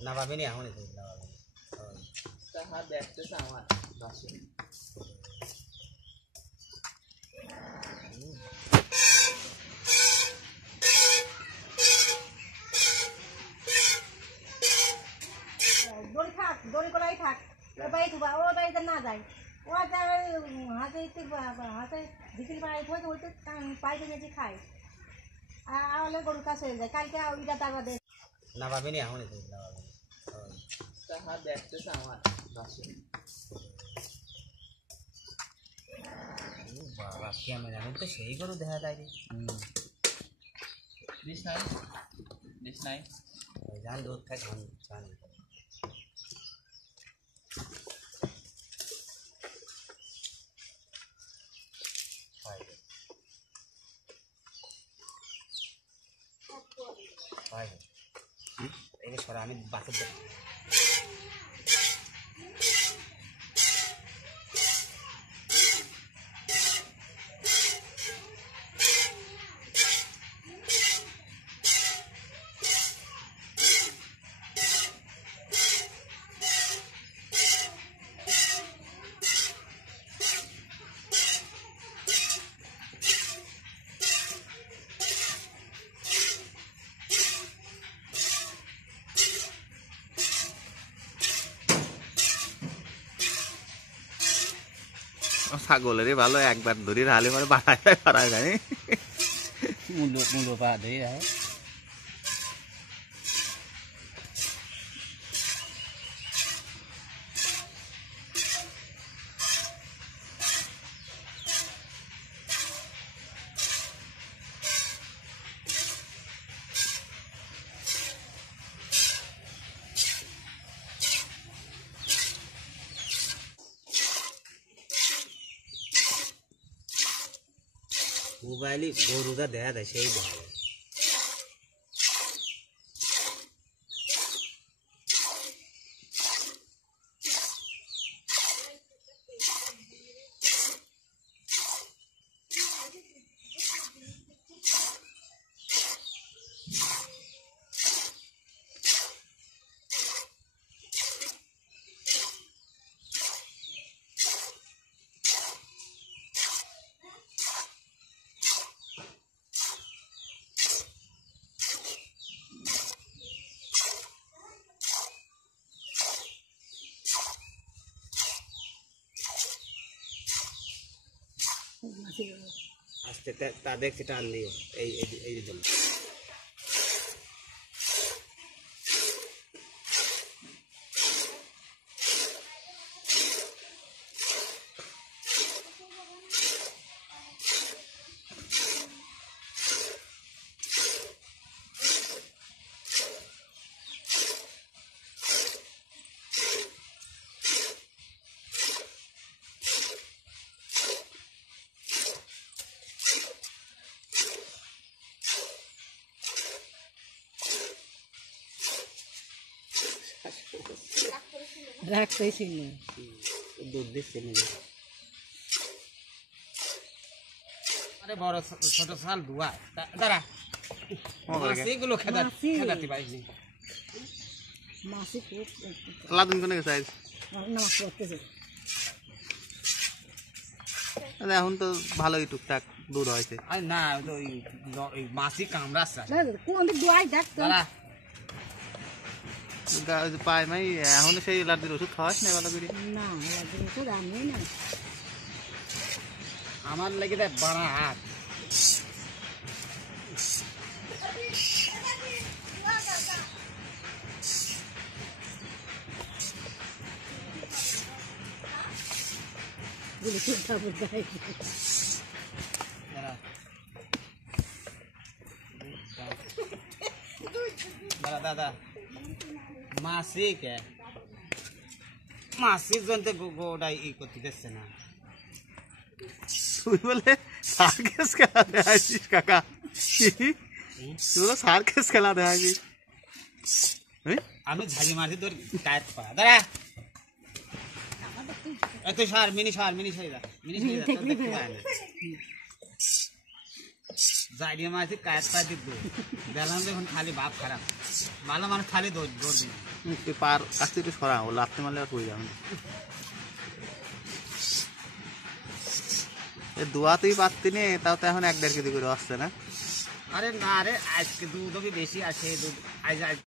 না পাবিনি এখনই তো না পাবিনি তা হাত দেখতেছে আমার বাসে দড়ি থাক দড়ি কলাই থাক ও বাড়ি থুবা ও বাড়িতে না যায় ও হাতে হাতে ভিতরে বাড়ি থইতে ওইতে পাইতে মেঝে খায় আর আওয়ালে গরুর কাছে হয়ে যায় কালকে ওইটা তারপর দেখ না পাবিনি এখনই তো না পাবিনি তা হাত দেখতেছে আমার বাসে বাবা ক্যামেরা তো সেই গরু দেখা যায় রে দিস নাই জান দুধ খাই জানি এই সরা আমি বাসের ছাগলেরই ভালো একবার ধরি হালে পরে বাড়ায় বাড়ায় যায় মূল্য পা ধরে রাখে মোবাইলে গরুটা দেখা যায় সেই দেখা যায় আস্তে তা দেখছি টান দিয়ে এই জন্য রাখতেছি না দুধ দিচ্ছে না আরে বড় ছোট শাল দুয়া দাঁড়া মাছগুলো খেলাতে পারিনি মাসি খুব লাদুন কোনে গেছে নামাজ পড়তেছে এখন তো ভালোই টুকটাক দুধ হয়েছে আরে না ওই মাছি কামড়াচ্ছে কোন দিক দুয়াই দেখ দাঁড়া পায় মাই এখন সেই লাদির ওষুধ খাওয়াস না ভালো করে না লাদির ওষুধ আমি না আমার লেগে দেয় বাড়া হাত বলে চিন্তা করতে দাদা দাদা মাসি কে মাসির জন্য গোটা ই করতে দিচ্ছে না তুই বলে সার্কেস খেলা দেখাইছিস কাকা তুই বলে সার্কেস খেলা দেখাইছিস আমি ঝাঁকি মারছি তোর কায়েত পা দাঁড়া এত সার মিনি সার যা দেখতে পায় না জাইডিয়া মারছি কায়েত পাই দিত বেলাম এখন খালি ভাব খারাপ ভালো মানুষ খালি দৌড় দিন তুই পার কাছ থেকে একটু সরা ও লাফতে মারলে আর পড়ে যাবে এ দোয়াতেই পারতি নে তাও তো এখন 1-1.5 কেজি করে আসছে না আরে না রে আজকে দুধ বেশি আছে দুধ আজ